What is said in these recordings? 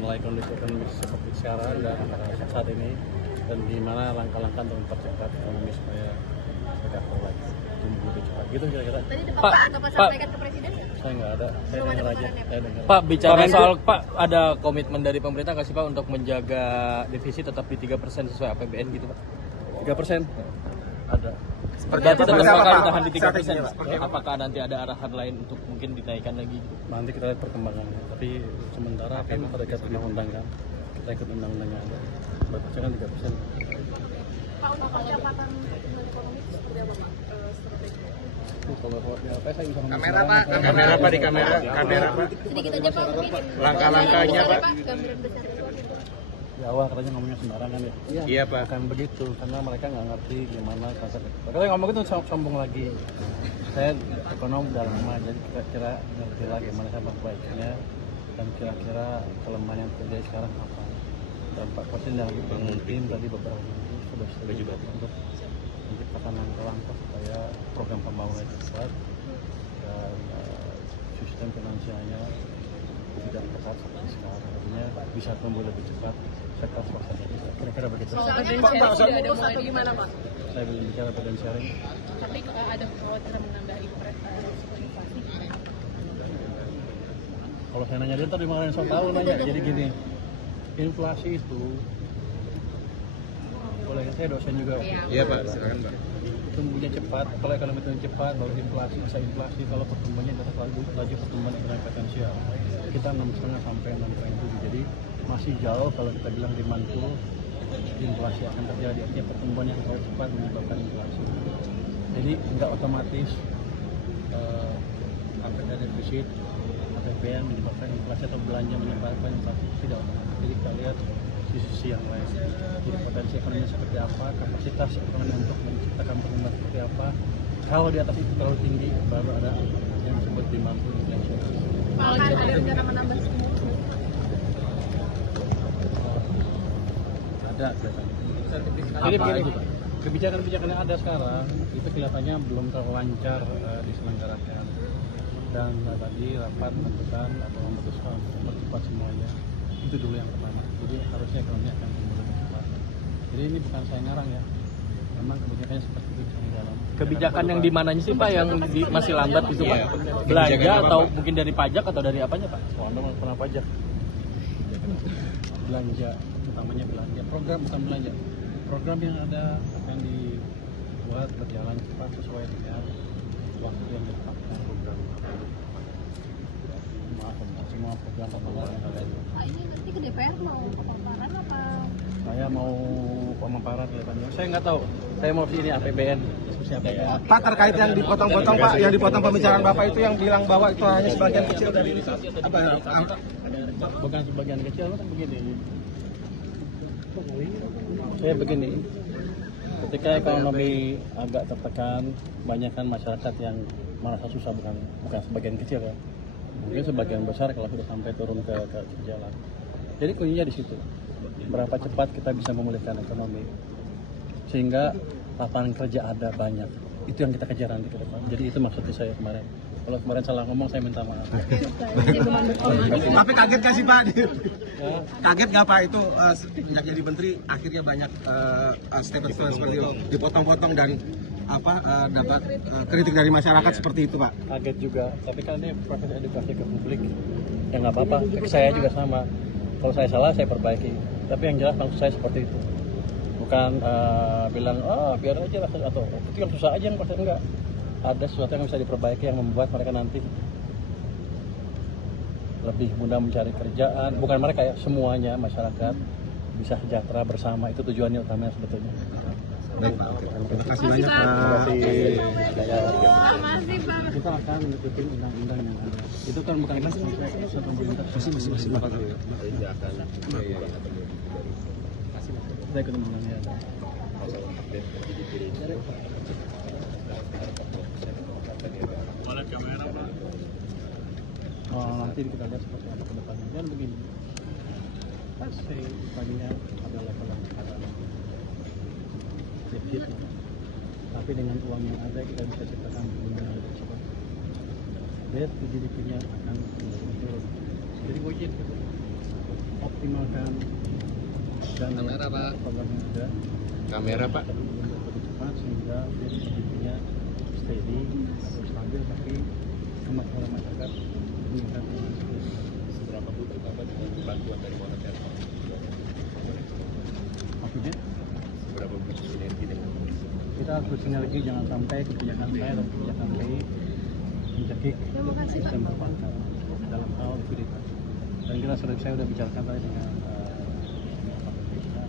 menilai kondisi ekonomi seperti sekarang dan saat ini, dan di mana langkah-langkah untuk mempercepat ekonomi supaya Jakarta lagi tumbuh lebih cepat. Gitu kira-kira. Tadi Pak, Bapak sampaikan ke Presiden nggak? Saya nggak ada, saya dengar aja. Saya dengar. Pak, bicara soal Pak, ada komitmen dari pemerintah nggak sih Pak untuk menjaga defisit tetap di 3% sesuai APBN gitu Pak? 3% ada. Berarti tetap akan ditahan di 3%. Apakah nanti ada arahan lain untuk mungkin dinaikkan lagi? Nanti kita lihat perkembangannya. Tapi sementara kan pada ikut undang-undang kan, kita ikut undang-undangnya ada. Batasnya kan 3%. Pak, untuk percepatan pertumbuhan ekonomi itu seperti apa Pak? Kalau di apa saya bisa Kamera Pak, kamera Pak, di kamera Pak. Sedikit aja Pak, mungkin Langkah-langkahnya, Pak. Gambaran besar. di awal katanya ngomongnya sembarangan ya. Iya Pak. Bukan begitu, karena mereka nggak ngerti gimana konsep. Kalau ngomong itu sombong lagi. Saya ekonom udah lama, jadi kira-kira ngerti lah gimana saya memperbaikinya dan kira-kira kelemahan yang terjadi sekarang apa. Dan Pak Presiden yang lagi bangun tim tadi beberapa minggu sudah setuju untuk menciptakan langkah-langkah supaya program pembangunan cepat dan sistem finansialnya tidak ketat seperti sekarang. Artinya bisa tumbuh lebih cepat sektor swasta. Kira-kira begitu. Pak, sudah ada mulai di mana Pak? Saya belum bicara badan sharing. Tapi ada kekhawatiran menambah inflasi. Kalau saya nanya dia tadi malah so tahu nanya. Jadi gini, inflasi itu boleh saya dosen juga. Iya Pak, silakan Pak. Tumbuhnya cepat, kalau ekonomi tumbuh cepat, baru inflasi bisa inflasi. Kalau pertumbuhannya tetap laju pertumbuhan ekonomi potensial. Kita 6,5 sampai 6,7. Jadi masih jauh kalau kita bilang demand itu inflasi akan terjadi. Artinya pertumbuhan yang terlalu cepat menyebabkan inflasi. Jadi nggak otomatis ada defisit APBN menyebabkan inflasi atau belanja menyebabkan inflasi, tidak otomatis. Jadi kita lihat sisi yang lain. Jadi potensi ekonomi seperti apa, kapasitas ekonomi untuk menciptakan pertumbuhan seperti apa. Kalau di atas itu terlalu tinggi, baru ada yang disebut demand pull inflation. Kalau ada rencana menambah Ada kelihatannya. Jadi begini, kebijakan-kebijakan yang ada sekarang itu kelihatannya belum terlalu lancar diselenggarakan. Dan tadi rapat menentukan atau memutuskan untuk mempercepat semuanya. Itu dulu yang pertama. Jadi harusnya ekonomi akan tumbuh lebih cepat. Jadi ini bukan saya ngarang ya. Memang kebijakannya seperti itu di dalam. Kebijakan yang di mananya sih Pak yang masih lambat itu Pak? Belanja atau mungkin dari pajak atau dari apanya Pak? Oh, Anda pernah pajak? Belanja, utamanya belanja. Program bukan belanja. Program yang ada akan dibuat berjalan cepat sesuai dengan waktu yang ditetapkan program. Semua program pembangunan yang ada. Pak, ini nanti ke DPR mau pemaparan apa? Saya mau pemaparan kelihatannya. Saya nggak tahu. Saya mau sini APBN, diskusi APBN. Pak, terkait yang dipotong-potong Pak, yang dipotong pembicaraan Bapak itu yang bilang bahwa itu hanya sebagian kecil dari apa? Bukan sebagian kecil, kan begini. Saya begini. Ketika ekonomi agak tertekan, banyak kan masyarakat yang merasa susah, bukan sebagian kecil ya. Mungkin sebagian besar kalau sudah sampai turun ke jalan. Jadi kuncinya di situ. Berapa cepat kita bisa memulihkan ekonomi sehingga lapangan kerja ada banyak. Itu yang kita kejar nanti ke depan. Jadi itu maksudnya saya kemarin. Kalau kemarin salah ngomong saya minta maaf. Tapi kaget nggak sih Pak? Kaget nggak Pak itu sejak jadi menteri akhirnya banyak statement seperti itu dipotong-potong dan dapat kritik dari masyarakat seperti itu Pak? Kaget juga. Tapi kan ini proses edukasi ke publik. Ya nggak apa-apa. Ke saya juga sama. Kalau saya salah saya perbaiki. Tapi yang jelas maksud saya seperti itu. Bukan bilang biar aja lah atau itu yang susah aja yang pasti enggak. Ada sesuatu yang bisa diperbaiki yang membuat mereka nanti lebih mudah mencari kerjaan. Bukan mereka ya, semuanya masyarakat bisa sejahtera bersama. Itu tujuannya utamanya sebetulnya. Baik Pak, terima kasih banyak Pak. Kita akan mengikuti undang-undang yang ada. Itu kan bukan pemerintah. Kita ikut undang-undangnya ada. Nanti kita lihat seperti apa ke depannya. Dan begini, pasti tadinya ada level yang sekarang sedikit, tapi dengan uang yang ada kita bisa ciptakan pertumbuhan yang lebih cepat. Debt to GDP-nya akan menurun. Jadi wajib optimalkan dan Kamera, Pak. program yang ada Kamera, Pak. lebih cepat sehingga dia steady atau stabil, tapi kemajuan masyarakat meningkat. Seberapa butuh Bapak dengan bantuan dari moneter? Maksudnya Seberapa butuh sinergi dengan kita harus bersinergi, jangan sampai kebijakan saya dan kebijakan BI mencekik Terima kasih, Pak. sistem perbankan dalam hal likuiditas. Dan kita saya sudah bicarakan tadi dengan Pak Indonesia,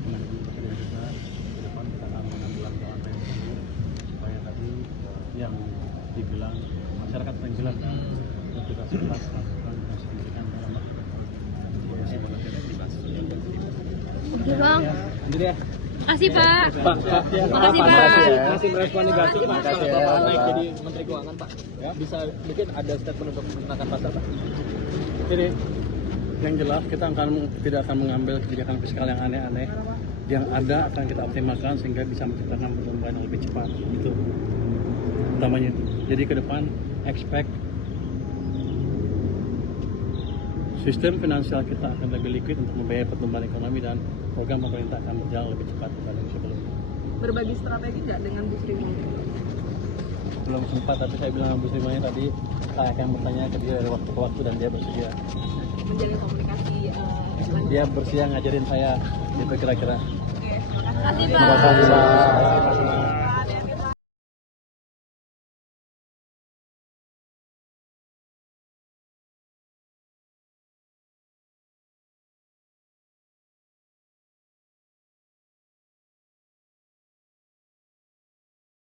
dengan Ibu Presiden juga, ke depan kita akan mengambil langkah-langkah yang tersebut supaya tadi yang dibilang masyarakat yang bilang kita sekelas melakukan dan signifikan dalam Bang, sendiri ya. kasih Pak. Pak, Makasih, Pak. masih merespon negatif Pak Makasih, kalau ya. Bapak naik jadi Menteri Keuangan Pak. Bisa mungkin ada statement untuk menekan pasar Pak. Jadi yang jelas kita tidak akan mengambil kebijakan fiskal yang aneh-aneh. Yang ada akan kita optimalkan sehingga bisa menciptakan pertumbuhan yang lebih cepat. Itu utamanya. Jadi ke depan expect sistem finansial kita akan lebih liquid untuk membiayai pertumbuhan ekonomi dan program pemerintah akan berjalan lebih cepat dibanding sebelumnya. Berbagi strategi nggak dengan Bu Sri Mulyani? Belum sempat, tapi saya bilang Bu Sri Mulyani tadi saya akan bertanya ke dia dari waktu ke waktu dan dia bersedia. Menjalin komunikasi lanjut. Dia bersedia ngajarin saya, itu kira-kira. Oke, terima kasih. Kasih Terima Pak. kasih, Pak.